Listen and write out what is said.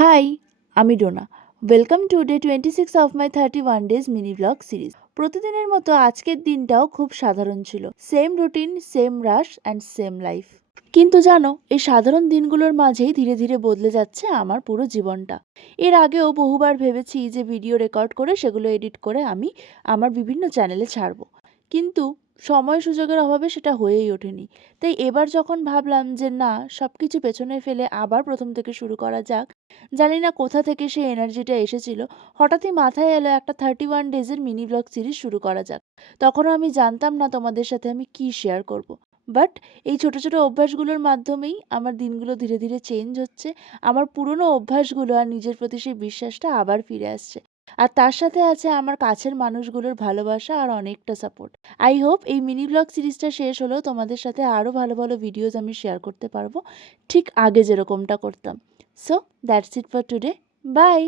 High, আমি Dona. Welcome to day 26 of my 31 days mini blog series. প্রতিদিনের মতো আজকের দিনটাও খুব সাধারণ ছিল। Same routine, same rush and same life. কিন্তু জানো, এই সাধারণ দিনগুলোর মাঝেই ধীরে ধীরে বদলে যাচ্ছে আমার পুরো জীবনটা। এর আগেও বহুবার ভেবেছি যে ভিডিও রেকর্ড করে সেগুলো এডিট করে আমি আমার বিভিন্ন চ্যানেলে ছাড়বো, কিন্তু সময় সুযোগের অভাবে সেটা হয়েই ওঠেনি। তাই এবার যখন ভাবলাম যে না, সবকিছু পেছনে ফেলে আবার প্রথম থেকে শুরু করা যাক, জানি না কোথা থেকে সেই এনার্জিটা এসেছিল। হঠাৎই মাথায় এলো একটা 31 ডেজের মিনি ব্লগ সিরিজ শুরু করা যাক। তখনও আমি জানতাম না তোমাদের সাথে আমি কি শেয়ার করব। বাট এই ছোট ছোট অভ্যাসগুলোর মাধ্যমেই আমার দিনগুলো ধীরে ধীরে চেঞ্জ হচ্ছে। আমার পুরনো অভ্যাসগুলো আর নিজের প্রতি সেই বিশ্বাসটা আবার ফিরে আসছে। আর তার সাথে আছে আমার কাছের মানুষগুলোর ভালোবাসা আর অনেকটা সাপোর্ট। আই হোপ এই মিনি ব্লগ সিরিজটা শেষ হলেও তোমাদের সাথে আরও ভালো ভালো ভিডিওজ আমি শেয়ার করতে পারবো, ঠিক আগে যেরকমটা করতাম। So that's it for today. Bye.